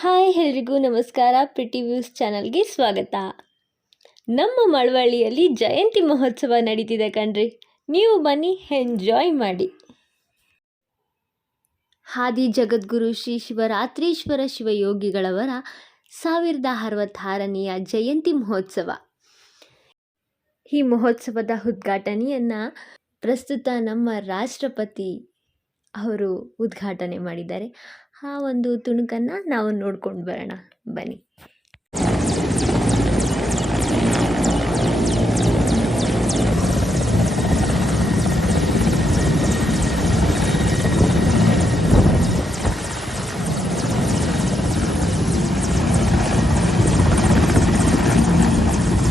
Hi ಎಲ್ರಿಗೂ ನಮಸ್ಕಾರ. Pretty views ಚಾನಲ್ಗೆ ಸ್ವಾಗತ. ನಮ್ಮ ಮಳವಳ್ಳಿಯಲ್ಲಿ ಜಯಂತಿ ಮಹೋತ್ಸವ ನಡೀತಿದೆ ಕಣ್ರಿ. ನೀವು ಬನ್ನಿ, ಎಂಜಾಯ್ ಮಾಡಿ. ಆದಿ ಜಗದ್ಗುರು ಶ್ರೀ ಶಿವರಾತ್ರೀಶ್ವರ ಶಿವಯೋಗಿಗಳವರ 1066ನೆಯ ಜಯಂತಿ ಮಹೋತ್ಸವ. ಈ ಮಹೋತ್ಸವದ ಉದ್ಘಾಟನೆಯನ್ನು ಪ್ರಸ್ತುತ ನಮ್ಮ ರಾಷ್ಟ್ರಪತಿ ಅವರು ಉದ್ಘಾಟನೆ ಮಾಡಿದ್ದಾರೆ. ಆ ಒಂದು ತುಣುಕನ್ನು ನಾವು ನೋಡ್ಕೊಂಡು ಬರೋಣ ಬನ್ನಿ. ಸ್ವಲ್ಪ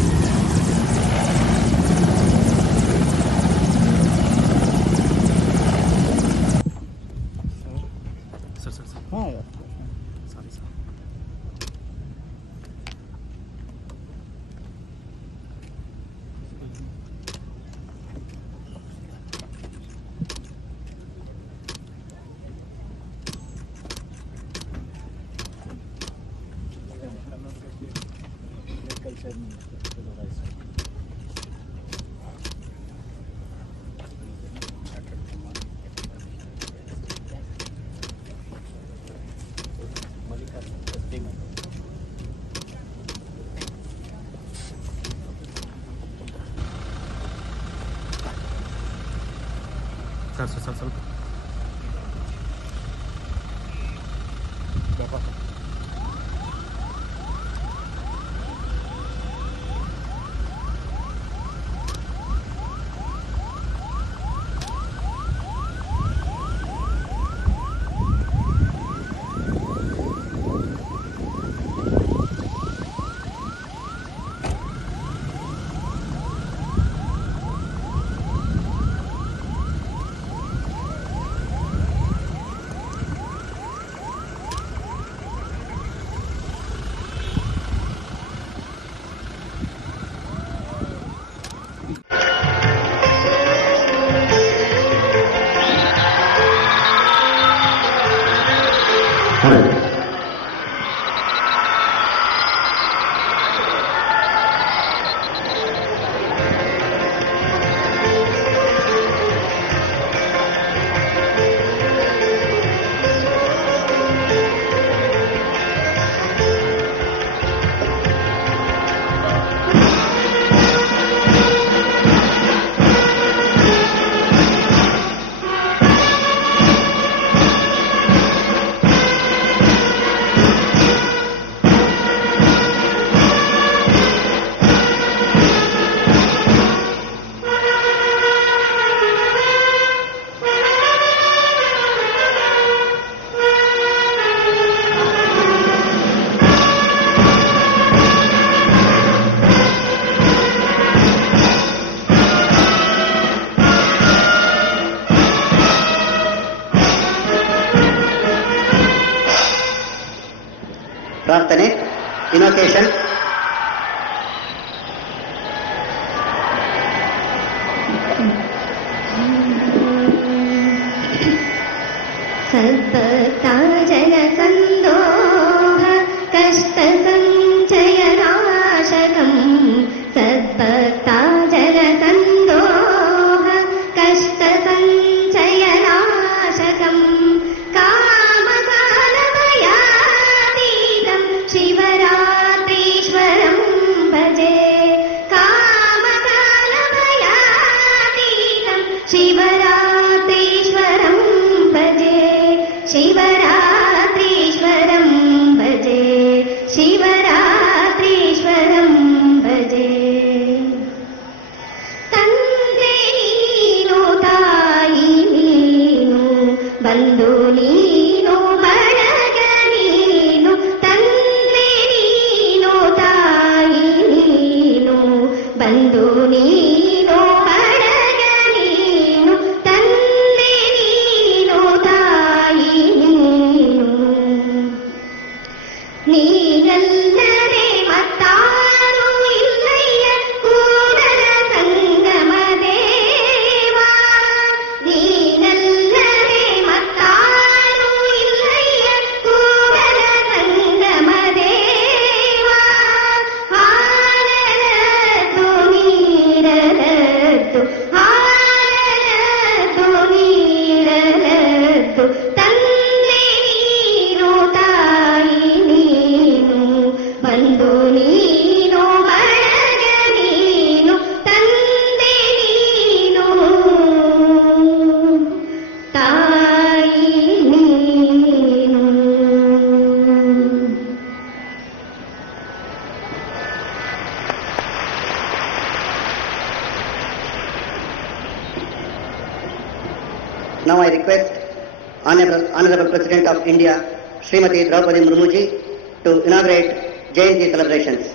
ಪ್ರಾರ್ಥನೆ, ಇನೋಕೇಶನ್. ಜನ ಸಂದೋಹ ಕಷ್ಟ ಸಂಚಯ ನಾಶಕಂ. ಸದ್ಭಕ್ತಾಜನ ಸಂದೋಹ ಕಷ್ಟ ಸಂಚಯ ನಾಶಕಂ. ಕಾಮಕಾಲಭಯಾತೀತಂ ಶಿವರಾತ್ರೀಶ್ವರಂ ಭಜೆ. ಕಾಮಕಾಲಭಯಾತೀತಂ ಶಿವರಾತ್ರೀಶ್ವರಂ ಭಜೆ. ಶಿವರಾತ್ರೀಶ್ವರಂ ಭಜೆ. ಶಿವರಾತ್ರೀಶ್ವರಂ ಭಜೆ. ತಂದೆ ನೀನು, ತಾಯಿ ನೀನು, ಬಂಧು ನೀನು, ಬಳಗ ನೀನು. ತಂದೆ ನೀನು, ತಾಯಿ ನೀನು, ಬಂಧು ನೀನು, ಬಳಗ ನೀನು. ತಂದೆ ನೀನು, ತಾಯಿ ನೀನು. ನೀನಲ್ಲದೆ ಮತ್ತಾರು ಇಲ್ಲಯ್ಯ Kudala Sangama Deva. ನೀನಲ್ಲದೆ ಮತ್ತಾರು ಇಲ್ಲಯ್ಯ Kudala Sangama Honorable President of India, Srimati Draupadi Murmu ji, to inaugurate Jayanti celebrations.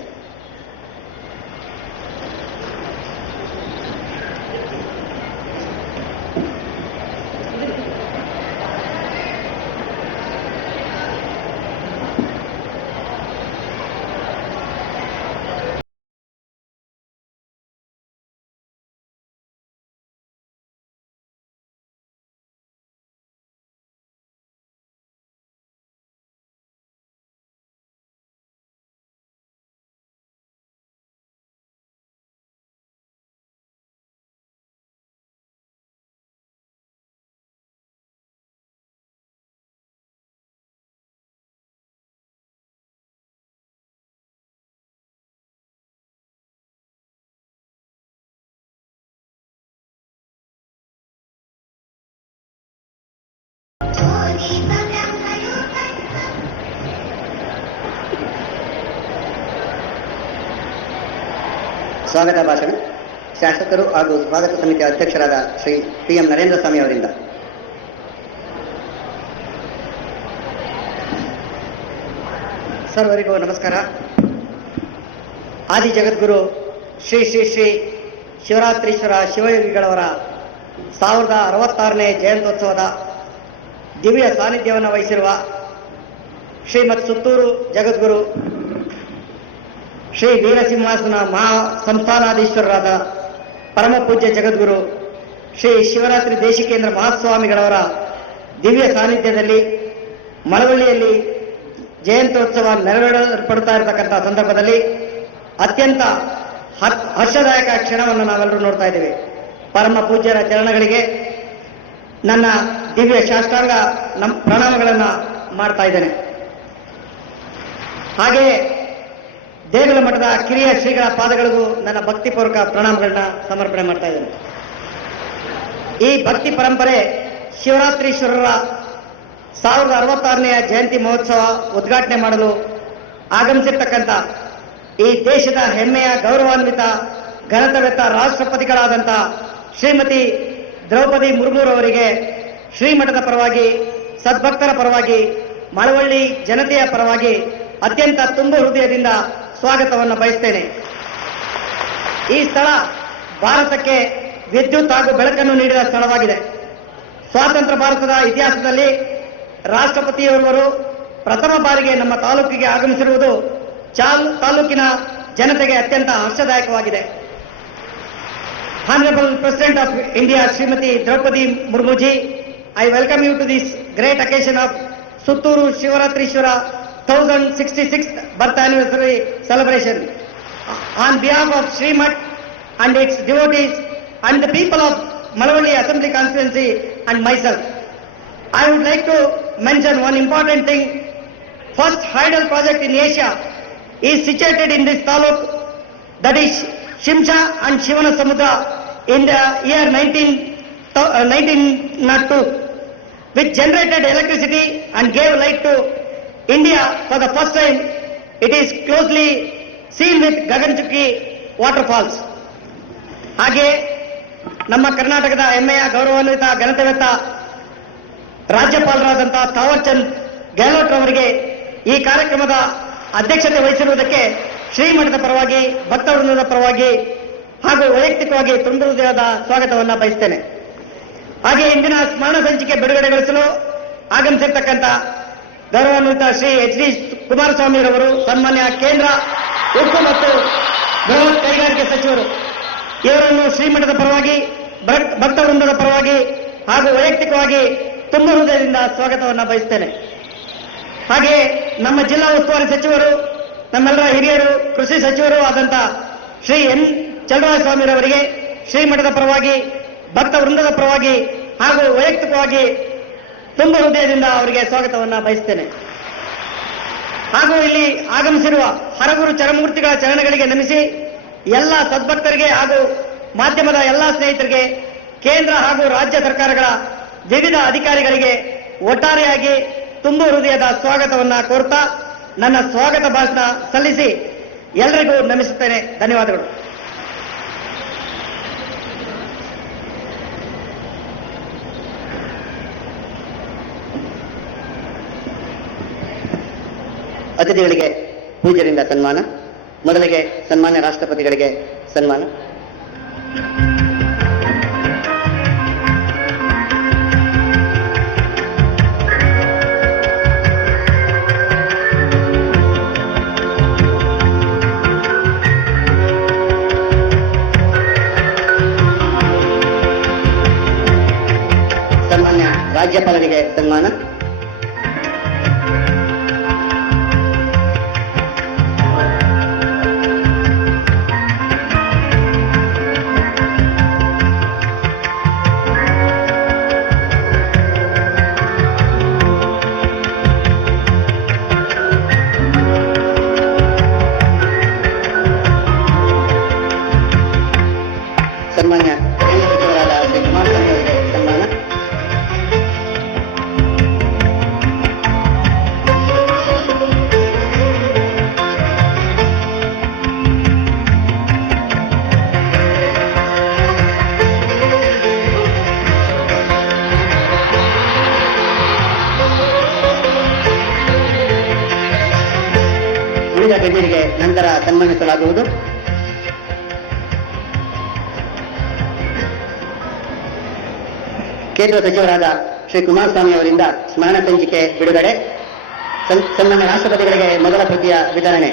ಸ್ವಾಗತ ಭಾಷಣ ಶಾಸಕರು ಹಾಗೂ ಸ್ವಾಗತ ಸಮಿತಿಯ ಅಧ್ಯಕ್ಷರಾದ ಶ್ರೀ PM ನರೇಂದ್ರ ಸ್ವಾಮಿ ಅವರಿಂದ. ಸರ್ವರಿಗೂ ನಮಸ್ಕಾರ. ಆದಿ ಜಗದ್ಗುರು ಶ್ರೀ ಶ್ರೀ ಶ್ರೀ ಶಿವರಾತ್ರೀಶ್ವರ ಶಿವಯೋಗಿಗಳವರ 1066ನೇ ಜಯಂತ್ಯೋತ್ಸವದ ದಿವ್ಯ ಸಾನ್ನಿಧ್ಯವನ್ನು ವಹಿಸಿರುವ ಶ್ರೀಮತ್ ಸುತ್ತೂರು ಜಗದ್ಗುರು ಶ್ರೀ ವೀರಸಿಂಹಾಸನ ಮಹಾ ಸಂಸ್ಥಾನಾಧೀಶ್ವರರಾದ ಪರಮ ಪೂಜ್ಯ ಜಗದ್ಗುರು ಶ್ರೀ ಶಿವರಾತ್ರಿ ದೇಶಿಕೇಂದ್ರ ಮಹಾಸ್ವಾಮಿಗಳವರ ದಿವ್ಯ ಸಾನ್ನಿಧ್ಯದಲ್ಲಿ ಮಳವಳ್ಳಿಯಲ್ಲಿ ಜಯಂತ್ಯೋತ್ಸವ ನೆರವೇರಲ್ಪಡ್ತಾ ಇರತಕ್ಕಂಥ ಸಂದರ್ಭದಲ್ಲಿ ಅತ್ಯಂತ ಹರ್ಷದಾಯಕ ಕ್ಷಣವನ್ನು ನಾವೆಲ್ಲರೂ ನೋಡ್ತಾ ಇದ್ದೇವೆ. ಪರಮ ಪೂಜ್ಯರ ಚರಣಗಳಿಗೆ ನನ್ನ ದಿವ್ಯ ಶಾಸ್ತ್ರಾಂಗ ಪ್ರಣಾಮಗಳನ್ನು ಮಾಡ್ತಾ ಇದ್ದೇನೆ. ಹಾಗೆಯೇ ದೇಗುಲ ಮಠದ ಕಿರಿಯ ಶ್ರೀಗಳ ಪಾದಗಳಿಗೂ ನನ್ನ ಭಕ್ತಿಪೂರ್ವಕ ಪ್ರಣಾಮಗಳನ್ನ ಸಮರ್ಪಣೆ ಮಾಡ್ತಾ ಇದ್ದೇನೆ. ಈ ಭಕ್ತಿ ಪರಂಪರೆ ಶಿವರಾತ್ರೀಶ್ವರರ 1066ನೇ ಜಯಂತಿ ಮಹೋತ್ಸವ ಉದ್ಘಾಟನೆ ಮಾಡಲು ಆಗಮಿಸಿರ್ತಕ್ಕಂಥ ಈ ದೇಶದ ಹೆಮ್ಮೆಯ ಗೌರವಾನ್ವಿತ ಘನತವೆತ್ತ ರಾಷ್ಟ್ರಪತಿಗಳಾದಂಥ ಶ್ರೀಮತಿ ದ್ರೌಪದಿ ಮುರ್ಮುರವರಿಗೆ ಶ್ರೀಮಠದ ಪರವಾಗಿ, ಸದ್ಭಕ್ತರ ಪರವಾಗಿ, ಮಳವಳ್ಳಿ ಜನತೆಯ ಪರವಾಗಿ ಅತ್ಯಂತ ತುಂಬ ಹೃದಯದಿಂದ ಸ್ವಾಗತವನ್ನು ಬಯಸ್ತೇನೆ. ಈ ಸ್ಥಳ ಭಾರತಕ್ಕೆ ವಿದ್ಯುತ್ ಹಾಗೂ ಬೆಳಕನ್ನು ನೀಡಿದ ಸ್ಥಳವಾಗಿದೆ. ಸ್ವಾತಂತ್ರ್ಯ ಭಾರತದ ಇತಿಹಾಸದಲ್ಲಿ ರಾಷ್ಟ್ರಪತಿಯವರವರು ಪ್ರಥಮ ಬಾರಿಗೆ ನಮ್ಮ ತಾಲೂಕಿಗೆ ಆಗಮಿಸಿರುವುದು ತಾಲೂಕಿನ ಜನತೆಗೆ ಅತ್ಯಂತ ಹರ್ಷದಾಯಕವಾಗಿದೆ. Honorable President of India, Srimati Draupadi Murmu ji, I welcome you to this great occasion of Sutturu Shivaratreeshwara 1066th birth anniversary celebration. On behalf of Sri Mat and its devotees and the people of Malavalli Assembly Constituency and myself, I would like to mention one important thing. First hydel project in Asia is situated in this taluk, that is Shimsha and Shivana Samudra, in the year 1902, which generated electricity and gave light to India for the first time. It is closely seen with Gaganchukki waterfalls. ಹಾಗೆ ನಮ್ಮ ಕರ್ನಾಟಕದ ಹೆಮ್ಮೆಯ ಗೌರವಾನ್ವಿತ ಘನತೆವೆತ್ತ ರಾಜ್ಯಪಾಲರಾದಂತಹ ಥಾವರ್ ಚಂದ್ ಗೆಹ್ಲೋಟ್ ಅವರಿಗೆ ಈ ಕಾರ್ಯಕ್ರಮದ ಅಧ್ಯಕ್ಷತೆ ವಹಿಸಿರುವುದಕ್ಕೆ ಶ್ರೀಮಠದ ಪರವಾಗಿ, ಭಕ್ತವೃಂದದ ಪರವಾಗಿ ಹಾಗೂ ವೈಯಕ್ತಿಕವಾಗಿ ತುಂಬ ಹೃದಯದ ಸ್ವಾಗತವನ್ನು ಬಯಸ್ತೇನೆ. ಹಾಗೆ ಇಂದಿನ ಸ್ಮರಣ ಸಂಚಿಕೆ ಬಿಡುಗಡೆಗೊಳಿಸಲು ಆಗಮಿಸಿರ್ತಕ್ಕಂಥ ಗೌರವಾನ್ವಿತ ಶ್ರೀ HD ಕುಮಾರಸ್ವಾಮಿರವರು, ಸನ್ಮಾನ್ಯ ಕೇಂದ್ರ ಉಕ್ಕು ಮತ್ತು ಬೃಹತ್ ಕೈಗಾರಿಕೆ ಸಚಿವರು, ಇವರನ್ನು ಶ್ರೀಮಠದ ಪರವಾಗಿ, ಭಕ್ತವೃಂದದ ಪರವಾಗಿ ಹಾಗೂ ವೈಯಕ್ತಿಕವಾಗಿ ತುಂಬ ಹೃದಯದಿಂದ ಸ್ವಾಗತವನ್ನು ಬಯಸ್ತೇನೆ. ಹಾಗೆ ನಮ್ಮ ಜಿಲ್ಲಾ ಉಸ್ತುವಾರಿ ಸಚಿವರು, ನಮ್ಮೆಲ್ಲರ ಹಿರಿಯರು, ಕೃಷಿ ಸಚಿವರು ಆದಂಥ ಶ್ರೀ N. ಚಲರಾಯಸ್ವಾಮಿರವರಿಗೆ ಶ್ರೀಮಠದ ಪರವಾಗಿ, ಭಕ್ತವೃಂದದ ಪರವಾಗಿ ಹಾಗೂ ವೈಯಕ್ತಿಕವಾಗಿ ತುಂಬ ಹೃದಯದಿಂದ ಅವರಿಗೆ ಸ್ವಾಗತವನ್ನು ಬಯಸ್ತೇನೆ. ಹಾಗೂ ಇಲ್ಲಿ ಆಗಮಿಸಿರುವ ಹರಗುರು ಚರಮೂರ್ತಿಗಳ ಚರಣಗಳಿಗೆ ನಮಿಸಿ ಎಲ್ಲ ಸದ್ಭಕ್ತರಿಗೆ ಹಾಗೂ ಮಾಧ್ಯಮದ ಎಲ್ಲ ಸ್ನೇಹಿತರಿಗೆ, ಕೇಂದ್ರ ಹಾಗೂ ರಾಜ್ಯ ಸರ್ಕಾರಗಳ ವಿವಿಧ ಅಧಿಕಾರಿಗಳಿಗೆ ಒಟ್ಟಾರೆಯಾಗಿ ತುಂಬ ಹೃದಯದ ಸ್ವಾಗತವನ್ನು ಕೋರ್ತಾ ನನ್ನ ಸ್ವಾಗತ ಭಾಷಣ ಸಲ್ಲಿಸಿ ಎಲ್ಲರಿಗೂ ನಮಿಸುತ್ತೇನೆ. ಧನ್ಯವಾದಗಳು. ಅತಿಥಿಗಳಿಗೆ ಪೂಜ್ಯರಿಂದ ಸನ್ಮಾನ. ಮೊದಲಿಗೆ ಸನ್ಮಾನ್ಯ ರಾಷ್ಟ್ರಪತಿಗಳಿಗೆ ಸನ್ಮಾನ. ಸನ್ಮಾನ್ಯ ರಾಜ್ಯಪಾಲರಿಗೆ ಸನ್ಮಾನ. ಸನ್ಮಾನ್ಯ ಕೇಂದ್ರ ಸಚಿವರಾದ ಶ್ರೀ ಕುಮಾರಸ್ವಾಮಿ ಅವರಿಗೆ ಸನ್ಮಾನ. ಉಳಿದ ಗಣ್ಯರಿಗೆ ನಂತರ ಸನ್ಮಾನಿಸಲಾಗುವುದು. ಕೇಂದ್ರ ಸಚಿವರಾದ ಶ್ರೀ ಕುಮಾರಸ್ವಾಮಿ ಅವರಿಂದ ಸ್ಮರಣ ಸಂಚಿಕೆ ಬಿಡುಗಡೆ. ಸನ್ಮಾನ್ಯ ರಾಷ್ಟ್ರಪತಿಗಳಿಗೆ ಮೊದಲ ಪ್ರತಿಯ ವಿತರಣೆ.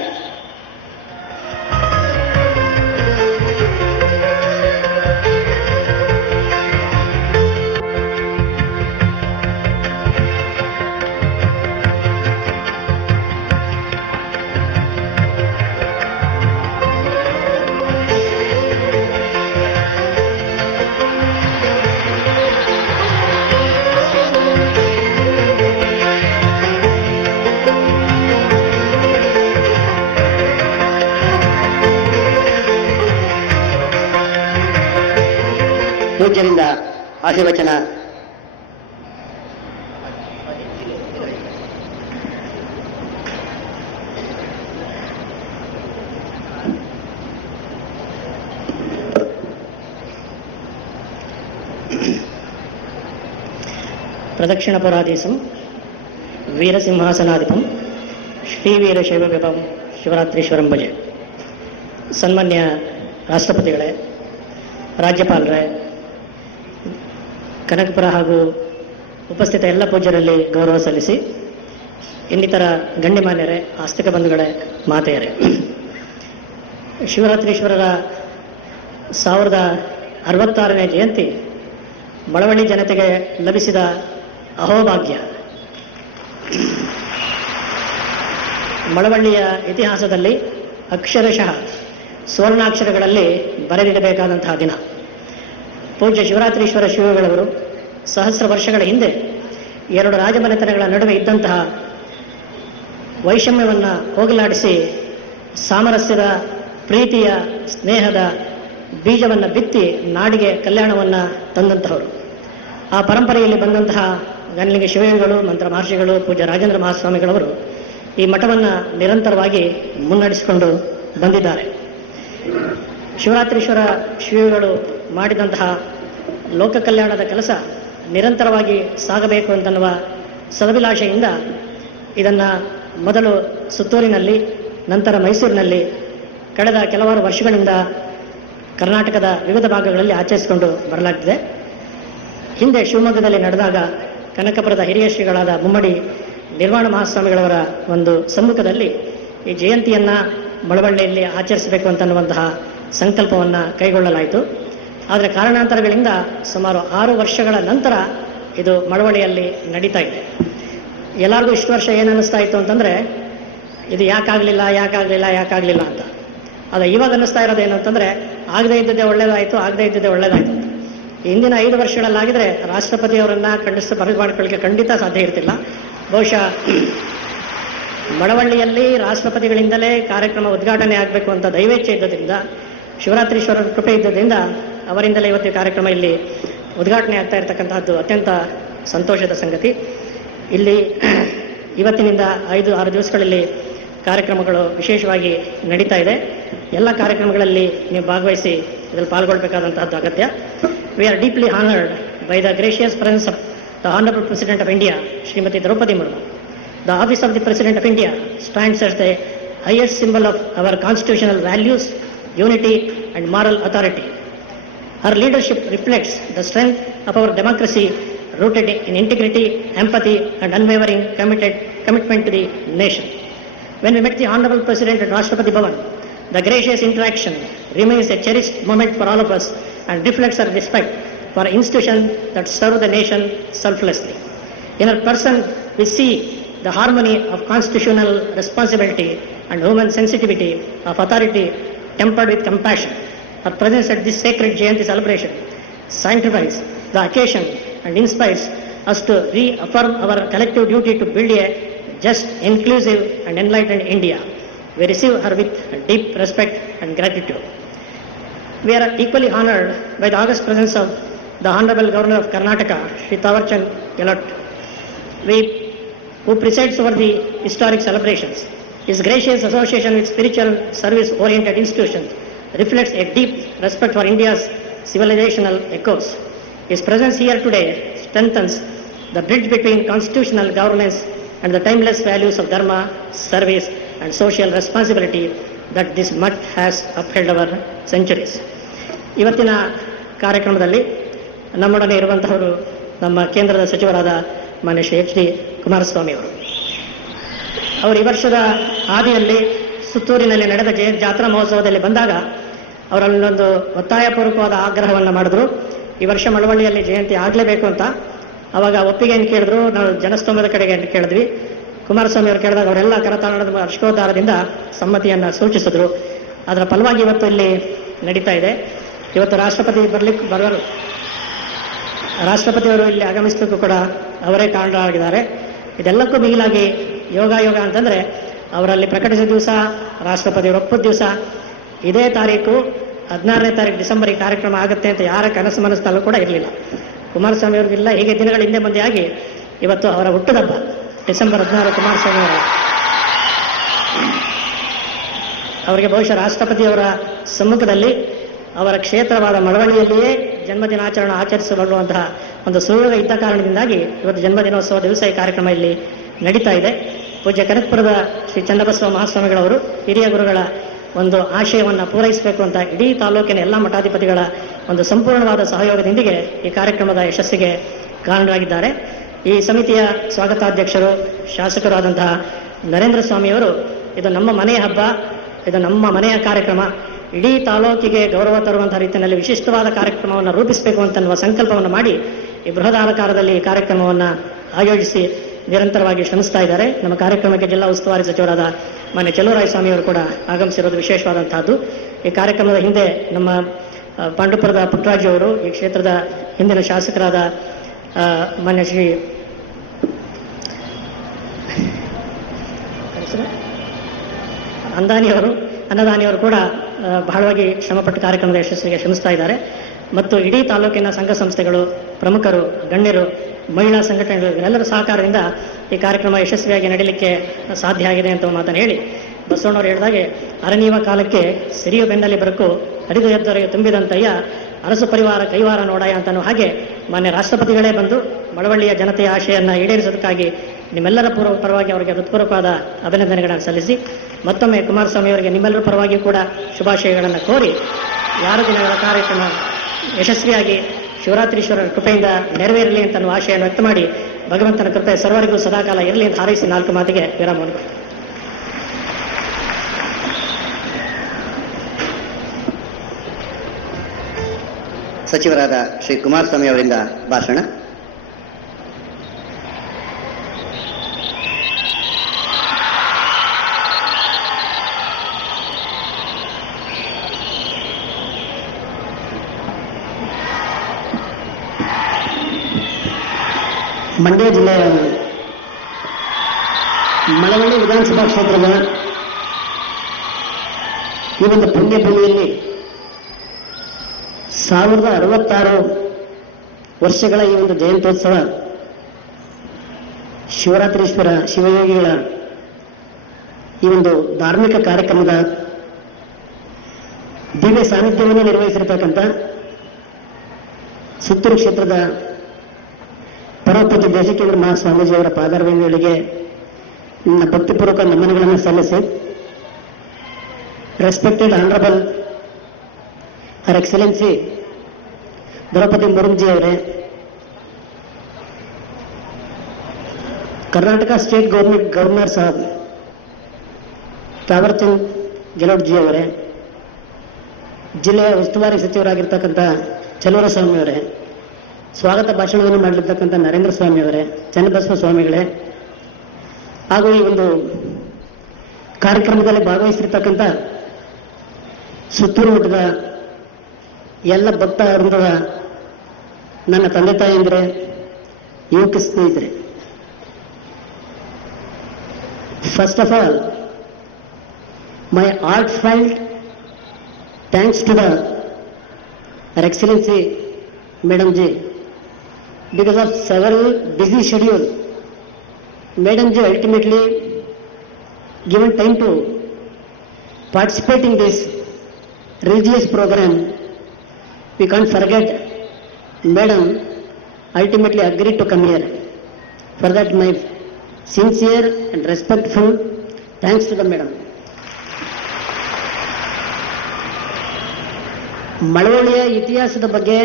ಪೂಜ್ಯರಿಂದ ಆಶೀರ್ವಚನ. ಪ್ರದಕ್ಷಿಣಪುರಾಧೀಶಂ ವೀರಸಿಂಹಾಸನಾಧಿಪಂ ಶ್ರೀವೀರಶೈವ ವಿಭಂ ಶಿವರಾತ್ರೀಶ್ವರಂ ಭಜೆ. ಸನ್ಮಾನ್ಯ ರಾಷ್ಟ್ರಪತಿಗಳೇ, ರಾಜ್ಯಪಾಲರೇ, ಕನಕಪುರ ಹಾಗೂ ಉಪಸ್ಥಿತ ಎಲ್ಲ ಪೂಜ್ಯರಲ್ಲಿ ಗೌರವ ಸಲ್ಲಿಸಿ, ಇನ್ನಿತರ ಗಣ್ಯಮಾನ್ಯರೇ, ಆಸ್ತಿಕ ಬಂಧುಗಳೇ, ಮಾತೆಯರೇ, ಶಿವರಾತ್ರೀಶ್ವರರ 1066ನೇ ಜಯಂತಿ ಮಳವಳ್ಳಿ ಜನತೆಗೆ ಲಭಿಸಿದ ಅಹೋಭಾಗ್ಯ. ಮಳವಳ್ಳಿಯ ಇತಿಹಾಸದಲ್ಲಿ ಅಕ್ಷರಶಃ ಸುವರ್ಣಾಕ್ಷರಗಳಲ್ಲಿ ಬರೆದಿಡಬೇಕಾದಂತಹ ದಿನ. ಪೂಜ್ಯ ಶಿವರಾತ್ರೀಶ್ವರ ಶಿವಗಳವರು ಸಹಸ್ರ ವರ್ಷಗಳ ಹಿಂದೆ 2 ರಾಜಮನೆತನಗಳ ನಡುವೆ ಇದ್ದಂತಹ ವೈಷಮ್ಯವನ್ನು ಹೋಗಲಾಡಿಸಿ ಸಾಮರಸ್ಯದ, ಪ್ರೀತಿಯ, ಸ್ನೇಹದ ಬೀಜವನ್ನು ಬಿತ್ತಿ ನಾಡಿಗೆ ಕಲ್ಯಾಣವನ್ನು ತಂದಂತಹವರು. ಆ ಪರಂಪರೆಯಲ್ಲಿ ಬಂದಂತಹ ಗಣ್ಯಲಿಂಗ ಶಿವಯೋಗಿಗಳು, ಮಂತ್ರ ಮಹರ್ಷಿಗಳು, ಪೂಜ್ಯ ರಾಜೇಂದ್ರ ಮಹಾಸ್ವಾಮಿಗಳವರು ಈ ಮಠವನ್ನು ನಿರಂತರವಾಗಿ ಮುನ್ನಡೆಸಿಕೊಂಡು ಬಂದಿದ್ದಾರೆ. ಶಿವರಾತ್ರೀಶ್ವರ ಶಿವಗಳು ಮಾಡಿದಂತಹ ಲೋಕ ಕಲ್ಯಾಣದ ಕೆಲಸ ನಿರಂತರವಾಗಿ ಸಾಗಬೇಕು ಅಂತನ್ನುವ ಸದಭಿಲಾಷೆಯಿಂದ ಇದನ್ನು ಮೊದಲು ಸುತ್ತೂರಿನಲ್ಲಿ, ನಂತರ ಮೈಸೂರಿನಲ್ಲಿ ಕಳೆದ ಕೆಲವಾರು ವರ್ಷಗಳಿಂದ ಕರ್ನಾಟಕದ ವಿವಿಧ ಭಾಗಗಳಲ್ಲಿ ಆಚರಿಸಿಕೊಂಡು ಬರಲಾಗ್ತಿದೆ. ಹಿಂದೆ ಶಿವಮೊಗ್ಗದಲ್ಲಿ ನಡೆದಾಗ ಕನಕಪುರದ ಹಿರಿಯ ಶ್ರೀಗಳಾದ ಮುಮ್ಮಡಿ ನಿರ್ವಾಣ ಮಹಾಸ್ವಾಮಿಗಳವರ ಒಂದು ಸಮ್ಮುಖದಲ್ಲಿ ಈ ಜಯಂತಿಯನ್ನು ಮಳವಳ್ಳಿಯಲ್ಲಿ ಆಚರಿಸಬೇಕು ಅಂತನ್ನುವಂತಹ ಸಂಕಲ್ಪವನ್ನು ಕೈಗೊಳ್ಳಲಾಯಿತು. ಆದರೆ ಕಾರಣಾಂತರಗಳಿಂದ ಸುಮಾರು 6 ವರ್ಷಗಳ ನಂತರ ಇದು ಮಳವಳ್ಳಿಯಲ್ಲಿ ನಡೀತಾ ಇದೆ. ಎಲ್ಲರಿಗೂ ಇಷ್ಟು ವರ್ಷ ಏನು ಅನ್ನಿಸ್ತಾ ಇತ್ತು ಅಂತಂದರೆ, ಇದು ಯಾಕಾಗಲಿಲ್ಲ ಅಂತ. ಆದರೆ ಇವಾಗ ಅನ್ನಿಸ್ತಾ ಇರೋದೇನು ಅಂತಂದರೆ, ಆಗದೇ ಇದ್ದದ್ದೇ ಒಳ್ಳೇದಾಯಿತು ಅಂತ. ಹಿಂದಿನ 5 ವರ್ಷಗಳಲ್ಲಾಗಿದ್ರೆ ರಾಷ್ಟ್ರಪತಿಯವರನ್ನು ಬರೆದು ಮಾಡಿಕೊಳ್ಳಿಕ್ಕೆ ಖಂಡಿತ ಸಾಧ್ಯ ಇರ್ತಿಲ್ಲ. ಬಹುಶಃ ಮಳವಳ್ಳಿಯಲ್ಲಿ ರಾಷ್ಟ್ರಪತಿಗಳಿಂದಲೇ ಕಾರ್ಯಕ್ರಮ ಉದ್ಘಾಟನೆ ಆಗಬೇಕು ಅಂತ ದೈವೇಚ್ಛೆ ಇದ್ದದ್ರಿಂದ, ಶಿವರಾತ್ರೀಶ್ವರರ ಕೃಪೆ ಇದ್ದದ್ರಿಂದ ಅವರಿಂದಲೇ ಇವತ್ತು ಕಾರ್ಯಕ್ರಮ ಇಲ್ಲಿ ಉದ್ಘಾಟನೆ ಆಗ್ತಾ ಇರತಕ್ಕಂತಹದ್ದು ಅತ್ಯಂತ ಸಂತೋಷದ ಸಂಗತಿ. ಇಲ್ಲಿ ಇವತ್ತಿನಿಂದ 5-6 ದಿವಸಗಳಲ್ಲಿ ಕಾರ್ಯಕ್ರಮಗಳು ವಿಶೇಷವಾಗಿ ನಡೀತಾ ಇದೆ. ಎಲ್ಲ ಕಾರ್ಯಕ್ರಮಗಳಲ್ಲಿ ನೀವು ಭಾಗವಹಿಸಿ ಇದರಲ್ಲಿ ಪಾಲ್ಗೊಳ್ಳಬೇಕಾದಂತಹದ್ದು ಅಗತ್ಯ. We are deeply honoured by the gracious presence of the honourable president of India Shrimati Draupadi Murmu The office of the President of India stands as the highest symbol of our constitutional values, unity and moral authority. Her leadership reflects the strength of our democracy rooted in integrity, empathy and unwavering commitment to the nation. When we met the Honorable President at Rashtrapati Bhavan, the gracious interaction remains a cherished moment for all of us and reflects our respect for institutions that serve the nation selflessly. In her person, we see the harmony of constitutional responsibility and human sensitivity, of authority tempered with compassion. Her presence at this sacred Jayanti celebration sanctifies the occasion and inspires us to reaffirm our collective duty to build a just, inclusive and enlightened India. We receive her with deep respect and gratitude. We are equally honored by the august presence of the Honorable Governor of Karnataka, Shri Tawarchand Gehlot, who presides over the historic celebrations. His gracious association with spiritual service-oriented institutions reflects a deep respect for India's civilizational echoes. His presence here today strengthens the bridge between constitutional governance and the timeless values of dharma, service and social responsibility that this mutt has upheld over centuries. ಇವತ್ತಿನ ಕಾರ್ಯಕ್ರಮದಲ್ಲಿ ನಮ್ಮೊಡನೆ ಇರುವಂತಹವರು ನಮ್ಮ ಕೇಂದ್ರದ ಸಚಿವರಾದ ಮಾನ್ಯ Shri H D Kumaraswamy ಅವರು. ಅವರು ಈ ವರ್ಷದ ಆದಿಯಲ್ಲಿ ಸುತ್ತೂರಿನಲ್ಲಿ ನಡೆದ ಜಾತ್ರಾ ಮಹೋತ್ಸವದಲ್ಲಿ ಬಂದಾಗ ಅವರಲ್ಲೊಂದು ಒತ್ತಾಯಪೂರ್ವಕವಾದ ಆಗ್ರಹವನ್ನು ಮಾಡಿದ್ರು. ಈ ವರ್ಷ ಮಳವಳ್ಳಿಯಲ್ಲಿ ಜಯಂತಿ ಆಗಲೇಬೇಕು ಅಂತ. ಅವಾಗ ಒಪ್ಪಿಗೆಯನ್ನು ಕೇಳಿದ್ರು. ನಾವು ಜನಸ್ತೋಮದ ಕಡೆಗೆ ಕೇಳಿದ್ವಿ. ಕುಮಾರಸ್ವಾಮಿ ಅವರು ಕೇಳಿದಾಗ ಅವರೆಲ್ಲ ಕರತಾಳದ ಹರ್ಷೋದ್ಧಾರದಿಂದ ಸಮ್ಮತಿಯನ್ನು ಸೂಚಿಸಿದ್ರು. ಅದರ ಫಲವಾಗಿ ಇವತ್ತು ಇಲ್ಲಿ ನಡೀತಾ ಇದೆ. ಇವತ್ತು ರಾಷ್ಟ್ರಪತಿ ಬರೋರು, ರಾಷ್ಟ್ರಪತಿಯವರು ಇಲ್ಲಿ ಆಗಮಿಸಲಿಕ್ಕೂ ಕೂಡ ಅವರೇ ಕಾರಣರಾಗಿದ್ದಾರೆ. ಇದೆಲ್ಲಕ್ಕೂ ಮಿಗಿಲಾಗಿ ಯೋಗ ಅಂತಂದ್ರೆ ಅವರಲ್ಲಿ ಪ್ರಕಟಿಸಿದ ದಿವಸ, ರಾಷ್ಟ್ರಪತಿಯವರು ಒಪ್ಪದ ದಿವಸ, ಇದೇ ತಾರೀಕು 16ನೇ ತಾರೀಕು ಡಿಸೆಂಬರ್ ಈ ಕಾರ್ಯಕ್ರಮ ಆಗುತ್ತೆ ಅಂತ ಯಾರ ಕನಸು ಮನಸ್ಸಲ್ಲೂ ಕೂಡ ಇರಲಿಲ್ಲ. ಕುಮಾರಸ್ವಾಮಿ ಅವ್ರಿಗಿಲ್ಲ. ಹೀಗೆ ದಿನಗಳ ಹಿಂದೆ ಮುಂದೆಯಾಗಿ ಇವತ್ತು ಅವರ ಹುಟ್ಟುಹಬ್ಬ ಡಿಸೆಂಬರ್ 16 ಕುಮಾರಸ್ವಾಮಿ ಅವರಿಗೆ ಬಹುಶಃ ರಾಷ್ಟ್ರಪತಿಯವರ ಸಮ್ಮುಖದಲ್ಲಿ ಅವರ ಕ್ಷೇತ್ರವಾದ ಮಳವಳ್ಳಿಯಲ್ಲಿಯೇ ಜನ್ಮದಿನಾಚರಣೆ ಆಚರಿಸಬಲ್ಲುವಂತಹ ಒಂದು ಸುಯೋಗ ಇದ್ದ ಕಾರಣದಿಂದಾಗಿ ಇವತ್ತು ಜನ್ಮದಿನೋತ್ಸವ ದಿವಸ ಈ ಕಾರ್ಯಕ್ರಮ ಇಲ್ಲಿ ನಡೀತಾ ಇದೆ. ಪೂಜ್ಯ ಕನಕಪುರದ ಶ್ರೀ ಚನ್ನಬಸವ ಮಹಾಸ್ವಾಮಿಗಳವರು ಹಿರಿಯ ಗುರುಗಳ ಒಂದು ಆಶಯವನ್ನು ಪೂರೈಸಬೇಕು ಅಂತ ಇಡೀ ತಾಲೂಕಿನ ಎಲ್ಲ ಮಠಾಧಿಪತಿಗಳ ಒಂದು ಸಂಪೂರ್ಣವಾದ ಸಹಯೋಗದೊಂದಿಗೆ ಈ ಕಾರ್ಯಕ್ರಮದ ಯಶಸ್ಸಿಗೆ ಕಾರಣರಾಗಿದ್ದಾರೆ. ಈ ಸಮಿತಿಯ ಸ್ವಾಗತಾಧ್ಯಕ್ಷರು ಶಾಸಕರಾದಂತಹ ನರೇಂದ್ರ ಸ್ವಾಮಿಯವರು, ಇದು ನಮ್ಮ ಮನೆಯ ಹಬ್ಬ, ಇದು ನಮ್ಮ ಮನೆಯ ಕಾರ್ಯಕ್ರಮ, ಇಡೀ ತಾಲೂಕಿಗೆ ಗೌರವ ತರುವಂತಹ ರೀತಿಯಲ್ಲಿ ವಿಶಿಷ್ಟವಾದ ಕಾರ್ಯಕ್ರಮವನ್ನು ರೂಪಿಸಬೇಕು ಅಂತನ್ನುವ ಸಂಕಲ್ಪವನ್ನು ಮಾಡಿ ಈ ಬೃಹದಾಕಾರದಲ್ಲಿ ಈ ಕಾರ್ಯಕ್ರಮವನ್ನು ಆಯೋಜಿಸಿ ನಿರಂತರವಾಗಿ ಶ್ರಮಿಸ್ತಾ ಇದ್ದಾರೆ. ನಮ್ಮ ಕಾರ್ಯಕ್ರಮಕ್ಕೆ ಜಿಲ್ಲಾ ಉಸ್ತುವಾರಿ ಸಚಿವರಾದ ಮಾನ್ಯ ಚೆಲುವರಾಯಸ್ವಾಮಿ ಅವರು ಕೂಡ ಆಗಮಿಸಿರೋದು ವಿಶೇಷವಾದಂತಹದ್ದು. ಈ ಕಾರ್ಯಕ್ರಮದ ಹಿಂದೆ ನಮ್ಮ ಪಾಂಡುಪುರದ ಪುಟ್ಟರಾಜು ಅವರು, ಈ ಕ್ಷೇತ್ರದ ಹಿಂದಿನ ಶಾಸಕರಾದ ಮಾನ್ಯ ಶ್ರೀ ಅನ್ನದಾನಿಯವರು ಕೂಡ ಬಹಳವಾಗಿ ಶ್ರಮಪಟ್ಟು ಕಾರ್ಯಕ್ರಮದ ಯಶಸ್ಸಿಗೆ ಶ್ರಮಿಸ್ತಾ ಇದ್ದಾರೆ. ಮತ್ತು ಇಡೀ ತಾಲೂಕಿನ ಸಂಘ ಸಂಸ್ಥೆಗಳು, ಪ್ರಮುಖರು, ಗಣ್ಯರು, ಮಹಿಳಾ ಸಂಘಟನೆಗಳು ಇವರೆಲ್ಲರ ಸಹಕಾರದಿಂದ ಈ ಕಾರ್ಯಕ್ರಮ ಯಶಸ್ವಿಯಾಗಿ ನಡೀಲಿಕ್ಕೆ ಸಾಧ್ಯ ಆಗಿದೆ ಅಂತ ಮಾತನ್ನು ಹೇಳಿ, ಬಸವಣ್ಣವರು ಹೇಳಿದಾಗೆ ಅರನೀವ ಕಾಲಕ್ಕೆ ಸಿರಿಯು ಬೆನ್ನಲ್ಲಿ ಬರಕು ಹರಿದು ಎದ್ದವರಿಗೆ ತುಂಬಿದಂತಯ್ಯ ಅರಸು ಪರಿವಾರ ಕೈವಾರ ನೋಡಾಯ ಅಂತನೂ ಹಾಗೆ ಮಾನ್ಯ ರಾಷ್ಟ್ರಪತಿಗಳೇ ಬಂದು ಮಳವಳ್ಳಿಯ ಜನತೆಯ ಆಶೆಯನ್ನು ಈಡೇರಿಸೋದಕ್ಕಾಗಿ ನಿಮ್ಮೆಲ್ಲರ ಪರವಾಗಿ ಅವರಿಗೆ ಹೃತ್ಪೂರ್ವಕವಾದ ಅಭಿನಂದನೆಗಳನ್ನು ಸಲ್ಲಿಸಿ, ಮತ್ತೊಮ್ಮೆ ಕುಮಾರಸ್ವಾಮಿ ಅವರಿಗೆ ನಿಮ್ಮೆಲ್ಲರ ಪರವಾಗಿ ಕೂಡ ಶುಭಾಶಯಗಳನ್ನು ಕೋರಿ 6 ದಿನಗಳ ಕಾರ್ಯಕ್ರಮ ಯಶಸ್ವಿಯಾಗಿ ಶಿವರಾತ್ರೀಶ್ವರರ ಕೃಪೆಯಿಂದ ನೆರವೇರಲಿ ಅಂತ ಆಶೆಯನ್ನು ವ್ಯಕ್ತ ಮಾಡಿ, ಭಗವಂತನ ಕೃಪೆ ಸರ್ವರಿಗೂ ಸದಾಕಾಲ ಇರಲಿ ಅಂತ ಹಾರೈಸಿ 4 ಮಾತಿಗೆ ವಿರಾಮವನ್ನು ಕೊಡ್ತೀನಿ. ಸಚಿವರಾದ ಶ್ರೀ ಕುಮಾರಸ್ವಾಮಿ ಅವರಿಂದ ಭಾಷಣ. ಮಂಡ್ಯ ಜಿಲ್ಲೆಯ ಮಳವಳ್ಳಿ ವಿಧಾನಸಭಾ ಕ್ಷೇತ್ರದ ಈ ಒಂದು ಪುಣ್ಯ ಭೂಮಿಯಲ್ಲಿ 1066 ವರ್ಷಗಳ ಈ ಒಂದು ಜಯಂತ್ಯೋತ್ಸವ ಶಿವರಾತ್ರೀಶ್ವರ ಶಿವಯೋಗಿಗಳ ಈ ಒಂದು ಧಾರ್ಮಿಕ ಕಾರ್ಯಕ್ರಮದ ದಿವ್ಯ ಸಾನ್ನಿಧ್ಯವನ್ನು ನಿರ್ವಹಿಸಿರ್ತಕ್ಕಂಥ ಸುತ್ತೂರು ಕ್ಷೇತ್ರದ ಪರಮಪೂಜ್ಯ ದೇಶಿಕೇಂದ್ರ ಮಹಾಸ್ವಾಮೀಜಿಯವರ ಪಾದಾರವಿಂದಗಳಿಗೆ ನನ್ನ ಭಕ್ತಿಪೂರ್ವಕ ನಮನಗಳನ್ನು ಸಲ್ಲಿಸಿ, ರೆಸ್ಪೆಕ್ಟೆಡ್ ಆನರಬಲ್ ಹರ್ ಎಕ್ಸಲೆನ್ಸಿ ದ್ರೌಪದಿ ಮುರ್ಮುಜಿ ಅವರೇ, Karnataka state government governor Sahab Thawarchand Gehlot G ಅವರೇ, ಜಿಲ್ಲೆಯ ಉಸ್ತುವಾರಿ ಸಚಿವರಾಗಿರ್ತಕ್ಕಂಥ ಚಲುವರಾಯಸ್ವಾಮಿ ಅವರೇ, ಸ್ವಾಗತ ಭಾಷಣವನ್ನು ಮಾಡಲಿರ್ತಕ್ಕಂಥ ನರೇಂದ್ರ ಸ್ವಾಮಿ ಅವರೇ, ಚನ್ನಬಸವ ಸ್ವಾಮಿಗಳೇ, ಹಾಗೂ ಈ ಒಂದು ಕಾರ್ಯಕ್ರಮದಲ್ಲಿ ಭಾಗವಹಿಸಿರ್ತಕ್ಕಂಥ ಸುತ್ತೂರು ಮಠದ ಎಲ್ಲ ಭಕ್ತ ವೃಂದದ ನನ್ನ ತಂದೆ ತಾಯಂದ್ರೆ, ಯುವಕ ಸ್ನೇಹಿತರೆ, first of all my heartfelt thanks to Her Excellency Madam Ji, because of several busy schedule, Madam Ji ultimately given time to participate in this religious program. We can't forget Madam ultimately agreed to come here. For that my sincere and respectful thanks to the Madam. ಮಳವಳ್ಳಿಯ ಇತಿಹಾಸದ ಬಗ್ಗೆ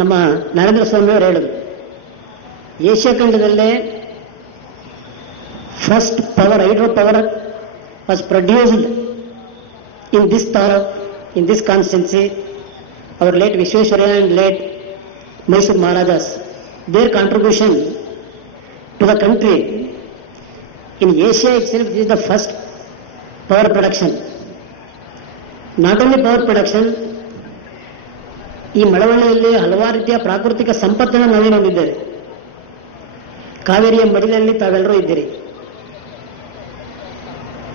ನಮ್ಮ ನರೇಂದ್ರ ಸ್ವಾಮಿ ಅವರು ಹೇಳಿದರು. Asia ಖಂಡದಲ್ಲೇ first power hydro power was produced in this taluk, in this constituency. Our late Visvesvaraya and late Mysore Maharajas, their contribution to the country in Asia itself is the first power production. Not only power production, ಈ ಮಳವಳ್ಳಿಯಲ್ಲಿ ಹಲವಾರು ರೀತಿಯ ಪ್ರಾಕೃತಿಕ ಸಂಪತ್ತನ್ನು ನಾವೇ ಹೊಂದಿದ್ದೇವೆ. ಕಾವೇರಿಯ ಮಡಿಲಲ್ಲಿ ತಾವೆಲ್ಲರೂ ಇದ್ದೀರಿ.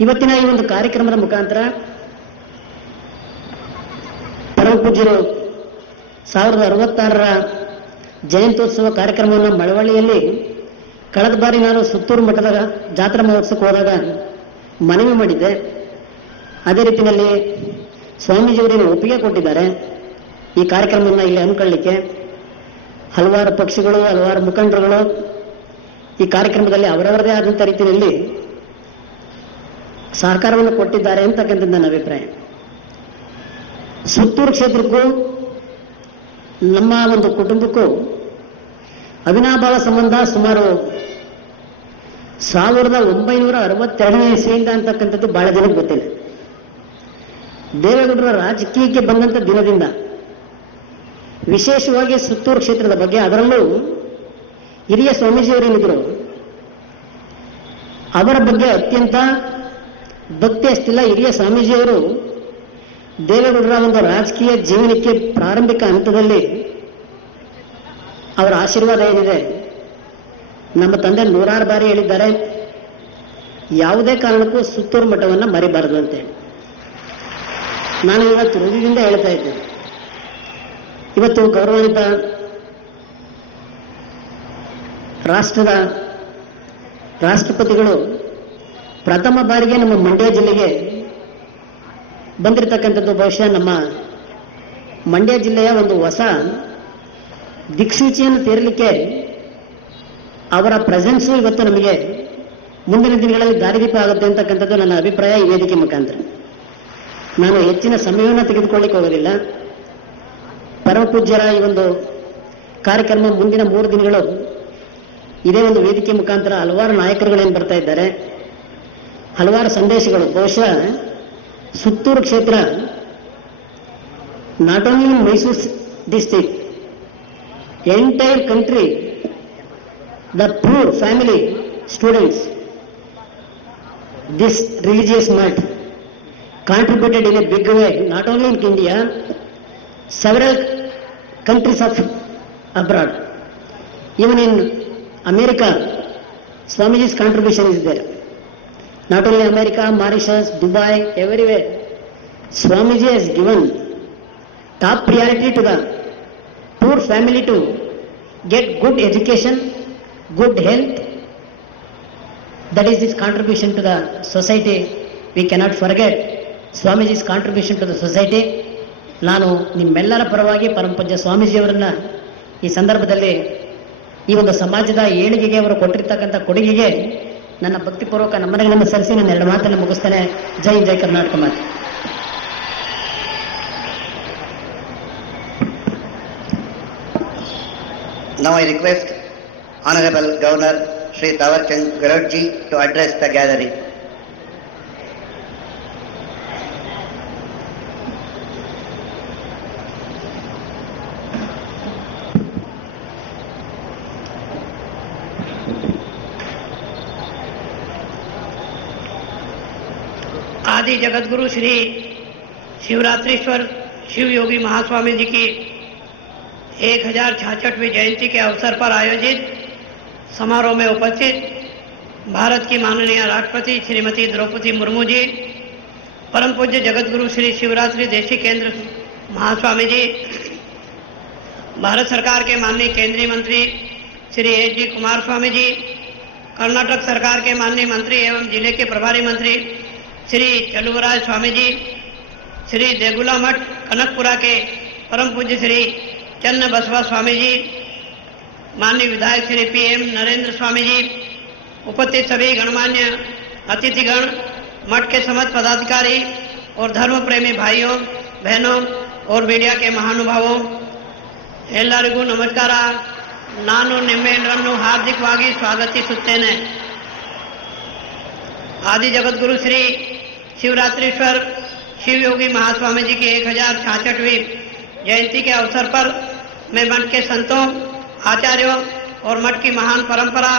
ಇವತ್ತಿನ ಈ ಒಂದು ಕಾರ್ಯಕ್ರಮದ ಮುಖಾಂತರ ಪರಮ ಪೂಜ್ಯರು 1066ರ ಜಯಂತ್ಯೋತ್ಸವ ಕಾರ್ಯಕ್ರಮವನ್ನು ಮಳವಳ್ಳಿಯಲ್ಲಿ ಕಳೆದ ಬಾರಿ ನಾನು ಸುತ್ತೂರು ಮಠದ ಜಾತ್ರಾ ಮಹೋತ್ಸವಕ್ಕೆ ಹೋದಾಗ ಮನವಿ ಮಾಡಿದ್ದೆ. ಅದೇ ರೀತಿಯಲ್ಲಿ ಸ್ವಾಮೀಜಿಯವರಿಗೆ ಒಪ್ಪಿಗೆ ಕೊಟ್ಟಿದ್ದಾರೆ ಈ ಕಾರ್ಯಕ್ರಮವನ್ನು ಇಲ್ಲಿ ಹಮ್ಮಿಕೊಳ್ಳಲಿಕ್ಕೆ. ಹಲವಾರು ಪಕ್ಷಗಳು, ಹಲವಾರು ಮುಖಂಡರುಗಳು ಈ ಕಾರ್ಯಕ್ರಮದಲ್ಲಿ ಅವರವರದೇ ಆದಂಥ ರೀತಿಯಲ್ಲಿ ಸಹಕಾರವನ್ನು ಕೊಟ್ಟಿದ್ದಾರೆ ಅಂತಕ್ಕಂಥದ್ದು ನನ್ನ ಅಭಿಪ್ರಾಯ. ಸುತ್ತೂರು ಕ್ಷೇತ್ರಕ್ಕೂ ನಮ್ಮ ಒಂದು ಕುಟುಂಬಕ್ಕೂ ಅವಿನಾಭಾವ ಸಂಬಂಧ ಸುಮಾರು 1962ನೇ ಇಸ್ವಿಯಿಂದ ಅಂತಕ್ಕಂಥದ್ದು ಬಹಳ ಜನಕ್ಕೆ ಗೊತ್ತಿಲ್ಲ. ದೇವೇಗೌಡರ ರಾಜಕೀಯಕ್ಕೆ ಬಂದಂಥ ದಿನದಿಂದ ವಿಶೇಷವಾಗಿ ಸುತ್ತೂರು ಕ್ಷೇತ್ರದ ಬಗ್ಗೆ, ಅದರಲ್ಲೂ ಹಿರಿಯ ಸ್ವಾಮೀಜಿಯವರೇನಿದ್ರು ಅವರ ಬಗ್ಗೆ ಅತ್ಯಂತ ಭಕ್ತಿ ಅಷ್ಟಿಲ್ಲ. ಹಿರಿಯ ಸ್ವಾಮೀಜಿಯವರು ದೇವೇಗೌಡರ ಒಂದು ರಾಜಕೀಯ ಜೀವನಕ್ಕೆ ಪ್ರಾರಂಭಿಕ ಹಂತದಲ್ಲಿ ಅವರ ಆಶೀರ್ವಾದ ಏನಿದೆ, ನಮ್ಮ ತಂದೆ 100 ಬಾರಿ ಹೇಳಿದ್ದಾರೆ, ಯಾವುದೇ ಕಾರಣಕ್ಕೂ ಸುತ್ತೂರು ಮಠವನ್ನು ಮರಿಬಾರದು ಅಂತೇಳಿ. ನಾನು ಇವತ್ತು ಹೃದಯದಿಂದ ಹೇಳ್ತಾ ಇದ್ದೇನೆ. ಇವತ್ತು ಗೌರವಾನ್ವಿತ ರಾಷ್ಟ್ರದ ರಾಷ್ಟ್ರಪತಿಗಳು ಪ್ರಥಮ ಬಾರಿಗೆ ನಮ್ಮ ಮಂಡ್ಯ ಜಿಲ್ಲೆಗೆ ಬಂದಿರತಕ್ಕಂಥದ್ದು ಬಹುಶಃ ನಮ್ಮ ಮಂಡ್ಯ ಜಿಲ್ಲೆಯ ಒಂದು ಹೊಸ ದಿಕ್ಸೂಚಿಯನ್ನು ತೇರಲಿಕ್ಕೆ ಅವರ ಪ್ರೆಸೆನ್ಸು ಇವತ್ತು ನಮಗೆ ಮುಂದಿನ ದಿನಗಳಲ್ಲಿ ದಾರಿದೀಪ ಆಗುತ್ತೆ ಅಂತಕ್ಕಂಥದ್ದು ನನ್ನ ಅಭಿಪ್ರಾಯ ಈ ವೇದಿಕೆ ಮುಖಾಂತರ. ನಾನು ಹೆಚ್ಚಿನ ಸಮಯವನ್ನು ತೆಗೆದುಕೊಳ್ಳಿಕ್ಕೆ ಹೋಗೋದಿಲ್ಲ. ಪರಮ ಪೂಜ್ಯರ ಈ ಒಂದು ಕಾರ್ಯಕ್ರಮ ಮುಂದಿನ 3 ದಿನಗಳು ಇದೇ ಒಂದು ವೇದಿಕೆ ಮುಖಾಂತರ ಹಲವಾರು ನಾಯಕರುಗಳೇನು ಬರ್ತಾ ಇದ್ದಾರೆ, ಹಲವಾರು ಸಂದೇಶಗಳು. ಬಹುಶಃ ಸುತ್ತೂರು ಕ್ಷೇತ್ರ not only in Mysuru district, entire country, the poor family students, this religious mart contributed in a big way, not only in India, several countries of abroad. Even in America, Swamiji's contribution is there. Not only America, Mauritius, Dubai, everywhere, Swamiji has given top priority to the poor family to get good education, good health. That is his contribution to the society. We cannot forget Swamiji's contribution to the society. ನಾನು ನಿಮ್ಮೆಲ್ಲರ ಪರವಾಗಿ ಪರಮಪೂಜ್ಯ ಸ್ವಾಮೀಜಿಯವರನ್ನ ಈ ಸಂದರ್ಭದಲ್ಲಿ ಈ ಒಂದು ಸಮಾಜದ ಏಳಿಗೆಗೆ ಅವರು ಕೊಟ್ಟಿರ್ತಕ್ಕಂಥ ಕೊಡುಗೆಗೆ ನನ್ನ ಭಕ್ತಿಪೂರ್ವಕ ನಮನಗಳನ್ನು ಸಲ್ಲಿಸಿ ನನ್ನ ಎರಡು ಮಾತನ್ನು ಮುಗಿಸ್ತೇನೆ. ಜೈ ಜೈ ಕರ್ನಾಟಕ ಮಾತೆ. Now I request Honorable Governor Shri Tawarchand Garuji to address the gathering. आदि जगतगुरु श्री शिवरात्रीश्वर शिव योगी महास्वामी जी की 1066वीं जयंती के अवसर पर आयोजित समारोह में उपस्थित भारत की माननीय राष्ट्रपति श्रीमती द्रौपदी मुर्मू जी, परम पूज्य जगतगुरु श्री शिवरात्रि देशी केंद्र महास्वामी जी, भारत सरकार के माननीय केंद्रीय मंत्री श्री एच.डी. कुमार स्वामी जी, कर्नाटक सरकार के माननीय मंत्री एवं जिले के प्रभारी मंत्री श्री चलुवराज स्वामी जी, श्री देगुला मठ कनकपुरा के परम पूज्य श्री चन्न बसवा स्वामी जी, माननीय विधायक श्री पी.एम. नरेंद्र स्वामी जी, उपस्थित सभी गणमान्य अतिथिगण, मठ के समस्त पदाधिकारी और धर्म प्रेमी भाइयों बहनों और मीडिया के महानुभावों, ಎಲ್ಲರಿಗೂ ನಮಸ್ಕಾರ. ನಾನು ನಿಮ್ಮೆಲ್ಲರನ್ನು ಹಾರ್ದಿಕವಾಗಿ ಸ್ವಾಗತಿಸುತ್ತೇನೆ. आदि जगतगुरु श्री शिवरात्रीश्वर शिव योगी महास्वामी जी की 1066वीं जयंती के अवसर पर मैं मठ के संतों, आचार्यों और मठ की महान परंपरा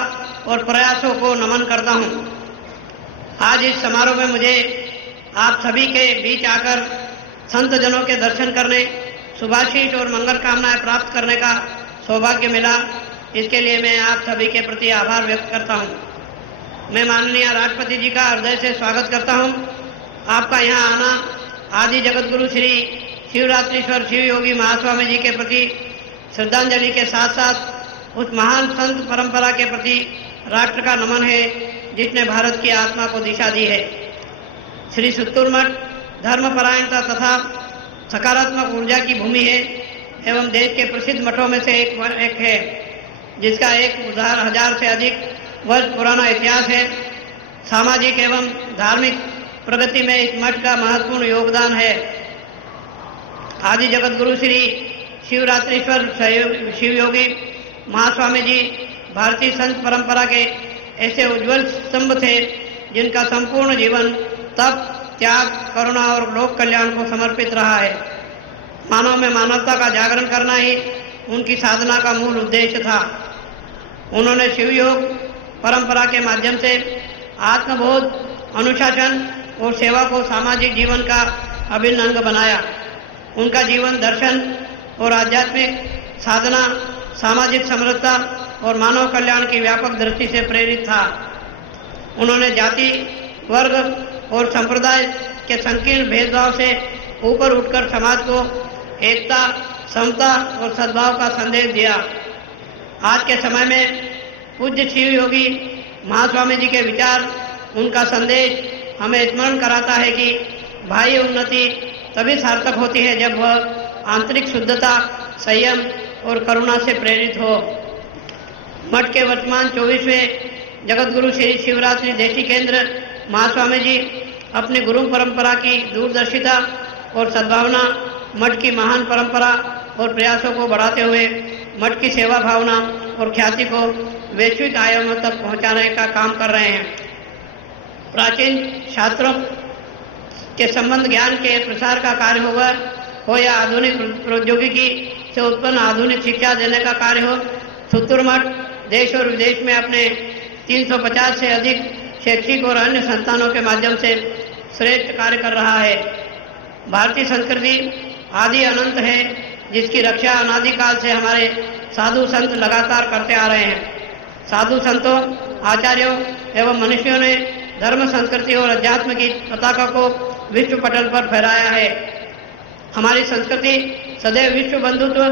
और प्रयासों को नमन करता हूं. आज इस समारोह में मुझे आप सभी के बीच आकर संत जनों के दर्शन करने, शुभाशीष और मंगल कामनाएं प्राप्त करने का सौभाग्य मिला. इसके लिए मैं आप सभी के प्रति आभार व्यक्त करता हूं. मैं माननीय राष्ट्रपति जी का हृदय से स्वागत करता हूं. आपका यहाँ आना आदि जगतगुरु श्री शिवरात्रीश्वर शिव योगी महास्वामी जी के प्रति श्रद्धांजलि के साथ साथ उस महान संत परंपरा के प्रति राष्ट्र का नमन है जिसने भारत की आत्मा को दिशा दी है. श्री सुत्तूर मठ धर्मपरायणता तथा सकारात्मक ऊर्जा की भूमि है एवं देश के प्रसिद्ध मठों में से एक है, जिसका 1000 से अधिक वर्ष पुराना इतिहास है. सामाजिक एवं धार्मिक प्रगति में इस मठ का महत्वपूर्ण योगदान है. आदि जगतगुरु श्री शिवरात्रीश्वर शिव योगी महास्वामी जी भारतीय संत परंपरा के ऐसे उज्जवल स्तंभ थे जिनका संपूर्ण जीवन तप, त्याग, करुणा और लोक कल्याण को समर्पित रहा है. मानव में मानवता का जागरण करना ही उनकी साधना का मूल उद्देश्य था. उन्होंने शिव योग परंपरा के माध्यम से आत्मबोध, अनुशासन और सेवा को सामाजिक जीवन का अभिन्न अंग बनाया. उनका जीवन दर्शन और आध्यात्मिक साधना सामाजिक समरसता और मानव कल्याण की व्यापक दृष्टि से प्रेरित था. उन्होंने जाति, वर्ग और संप्रदाय के संकीर्ण भेदभाव से ऊपर उठकर समाज को एकता, समता और सद्भाव का संदेश दिया. आज के समय में पूज्य शिव योगी महास्वामी जी के विचार, उनका संदेश हमें स्मरण कराता है कि बाह्य उन्नति तभी सार्थक होती है जब वह आंतरिक शुद्धता, संयम और करुणा से प्रेरित हो. मठ के वर्तमान 24वें जगतगुरु श्री शिवरात्रि देशी केंद्र महास्वामी जी अपनी गुरु परंपरा की दूरदर्शिता और सद्भावना, मठ की महान परंपरा और प्रयासों को बढ़ाते हुए मठ की सेवा भावना और ख्याति को वैश्विक आयामों तक पहुंचाने का काम कर रहे हैं. प्राचीन शास्त्रों के संबंध ज्ञान के प्रसार का कार्य हो या आधुनिक प्रौद्योगिकी से उत्पन्न आधुनिक शिक्षा देने का कार्य हो, सुत्तूर मठ देश और विदेश में अपने 350 से अधिक शैक्षिक और अन्य संस्थानों के माध्यम से श्रेष्ठ कार्य कर रहा है. भारतीय संस्कृति आदि अनंत है जिसकी रक्षा अनादिकाल से हमारे साधु संत लगातार करते आ रहे हैं. साधु संतों, आचार्यों एवं मनुष्यों ने धर्म, संस्कृति और अध्यात्म की पताका को विश्व पटल पर फहराया है. हमारी संस्कृति सदैव विश्व बंधुत्व,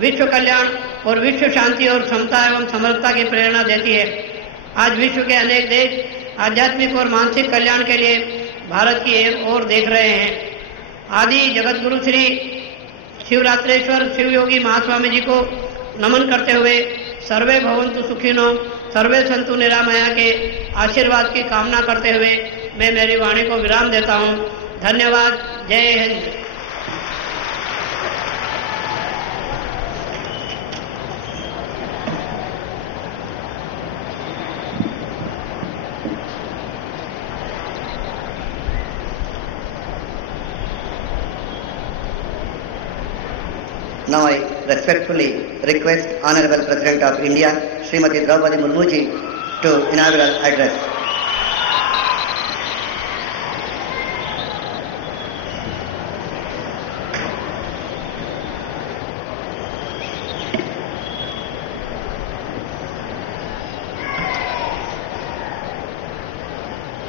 विश्व कल्याण और विश्व शांति और समता एवं समरसता की प्रेरणा देती है. आज विश्व के अनेक देश आध्यात्मिक और मानसिक कल्याण के लिए भारत की ओर देख रहे हैं. आदि जगतगुरु श्री शिवरात्रेश्वर शिव योगी महास्वामी जी को नमन करते हुए सर्वे भवन्तु सुखिनो, सर्वे संतु निरामया के आशीर्वाद की कामना करते हुए मैं मेरी वाणी को विराम देता हूँ। धन्यवाद। जय Hind. Now I respectfully request Honorable President of India, Srimati Draupadi Murmu ji, to inaugural address.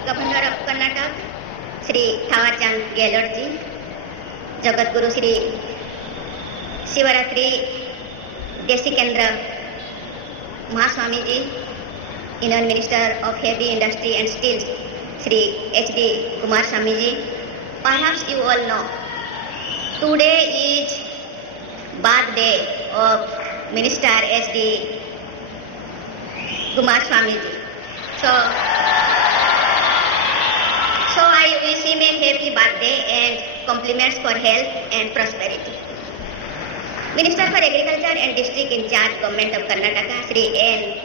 Governor of Karnataka, Sri Thawarchand Gehlot ji, Jagat Guru Sri Shivaratri Desikendra Mahaswami ji, Union Minister of Heavy Industry and Steel, Sri H.D. Kumaraswamy ji. Perhaps you all know, today is birthday of Minister H.D. Kumaraswamy ji. So I wish him a happy birthday and compliments for health and prosperity. Minister for Agriculture and District in charge Government of Karnataka, Sri N.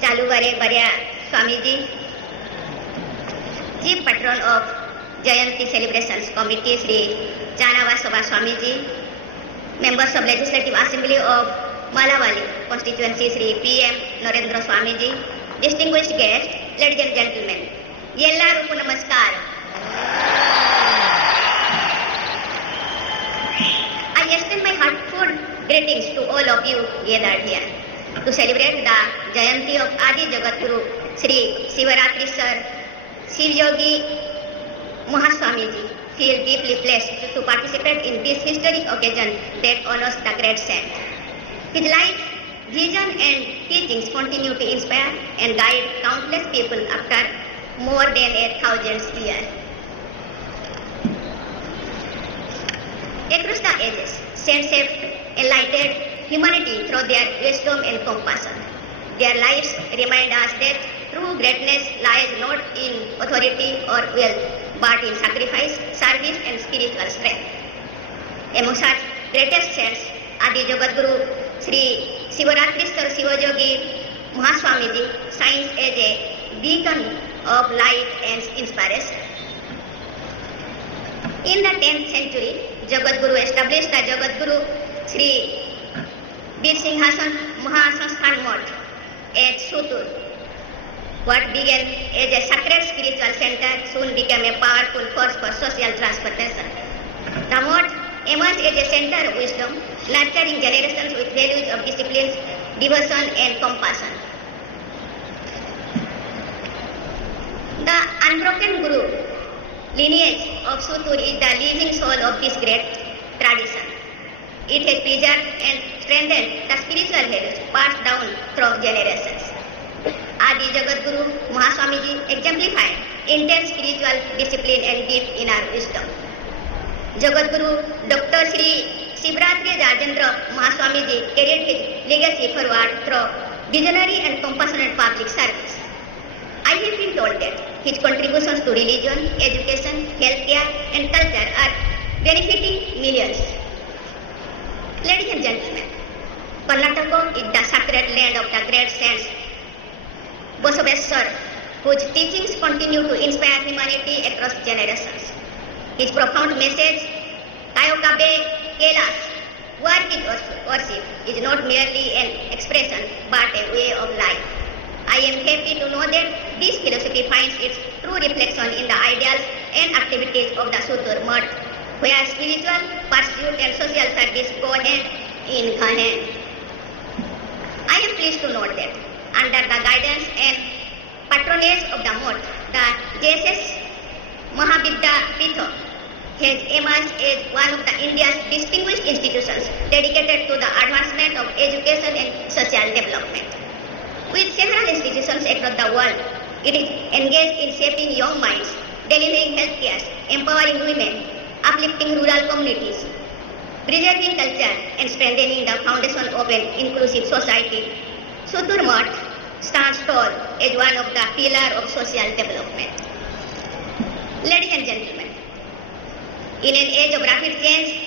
Chaluvare Barya Swami ji, Chief Patron of Jayanti Celebrations Committee, Sri Chanavasava Swami ji, Members of Legislative Assembly of Malawali Constituency, Sri P.M. Narendra Swami ji, distinguished guests, ladies and gentlemen, ಎಲ್ಲರಿಗೂ ನಮಸ್ಕಾರ. I extend my heartfelt greetings to all of you gathered here to celebrate the Jayanti of Adi Jagat Guru Sri Shivaratri Sir Shiv Yogi Mahaswamy ji. Feel deeply blessed to participate in this historic occasion that honors the great saint. His life, vision and teachings continue to inspire and guide countless people after more than 1,000 years. Across the ages, saints have enlightened humanity through their wisdom and compassion. Their lives remind us that true greatness lies not in authority or wealth, but in sacrifice, service and spiritual strength. Among such greatest saints, Adi Jagat Guru Sri Shivaratri Sir Shivayogi Mahaswamy ji shines as a beacon of light and inspiration. In the 10th century, Jagat Guru established the Jagat Guru Sri Birsinghasana Mahasansthan Math at Sutur. What began as a sacred spiritual center soon became a powerful force for social transportation. The Math emerged as a center of wisdom, nurturing generations with values of discipline, devotion and compassion. The unbroken Guru lineage of Sutur is the living soul of this great tradition. It has preserved and strengthened the spiritual values passed down through generations. Adi Jagat Guru Mahaswamy ji exemplified intense spiritual discipline and deep inner wisdom. Jagat Guru Dr. Sri Shivaratri Rajendra Mahaswamy ji carried his legacy forward through visionary and compassionate public service. I have been told that his contributions to religion, education, healthcare and culture are benefiting millions. Ladies and gentlemen, Karnataka is the sacred land of the great saints Basaveshwar, whose teachings continue to inspire humanity across generations. His profound message, Tayokabe Kelas, work with worship, is not merely an expression but a way of life. I am happy to know that this philosophy finds its true reflection in the ideals and activities of the Sutur Math, where spiritual pursuit and social service go hand in hand. I am pleased to note that under the guidance and patronage of the Math, the JSS Mahavidya Pitha has emerged as one of the India's distinguished institutions dedicated to the advancement of education and social development. With several institutions across the world, it is engaged in shaping young minds, delivering healthcare, empowering women, uplifting rural communities, preserving culture and strengthening the foundation of an inclusive society Sutur Math stands tall as one of the pillars of social development. Ladies and gentlemen, in an age of rapid change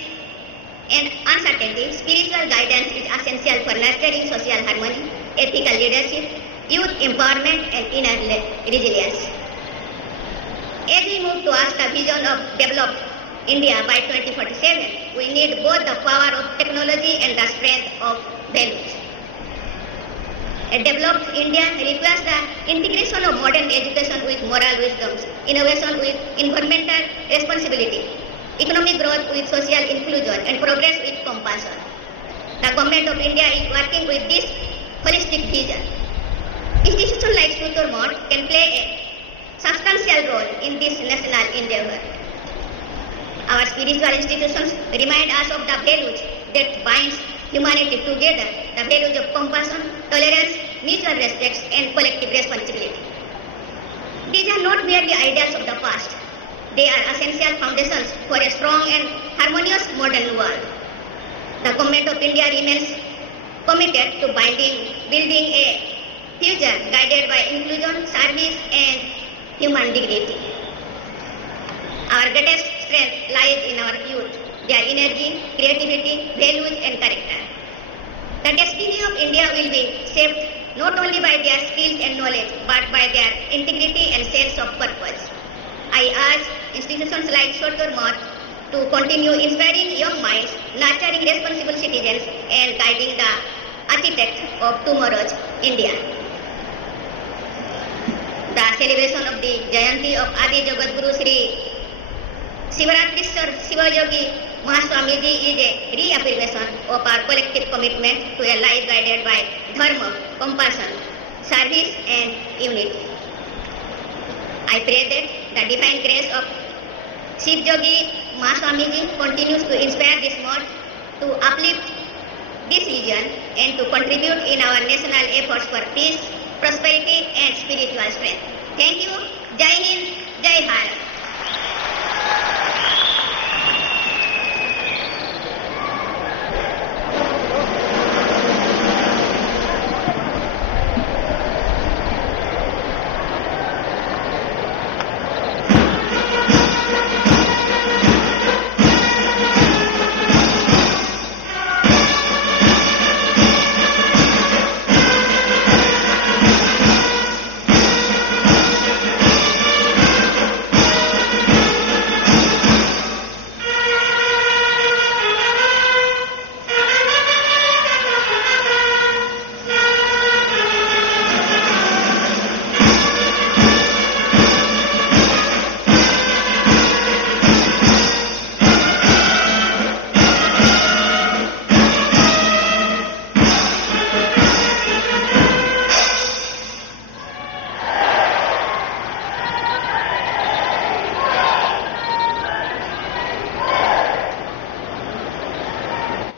and uncertainty, spiritual guidance is essential for nurturing social harmony, ethical leadership, youth empowerment, and inner resilience. As we move towards the vision of developed India by 2047, we need both the power of technology and the strength of values. A developed India requires the integration of modern education with moral wisdom, innovation with environmental responsibility, economic growth with social inclusion, and progress with compassion. The Government of India is working with this holistic vision. Institutions like Sutur Math can play a substantial role in this national endeavor. Our spiritual institutions remind us of the values that binds humanity together, the values of compassion, tolerance, mutual respect, and collective responsibility. These are not merely ideals of the past. They are essential foundations for a strong and harmonious modern world. The Government of India remains committed to building a future guided by inclusion, service, and human dignity. Our greatest strength lies in our youth, their energy, creativity, values, and character. The destiny of India will be shaped not only by their skills and knowledge, but by their integrity and sense of purpose. I urge institutions like Sutur Math to continue inspiring young minds, nurturing responsible citizens, and guiding the architect of tomorrow's India. The celebration of the Jayanti of Adi Jagadguru Sri Shivaratriswar Shivayogi Mahaswamiji is a reaffirmation of our collective commitment to a life guided by dharma, compassion, service, and unity. I pray that the divine grace of Shiv Yogi Mahaswamiji continues to inspire this month to uplift this vision and to contribute in our national efforts for peace, prosperity, and spiritual strength. Thank you. Jai Hind.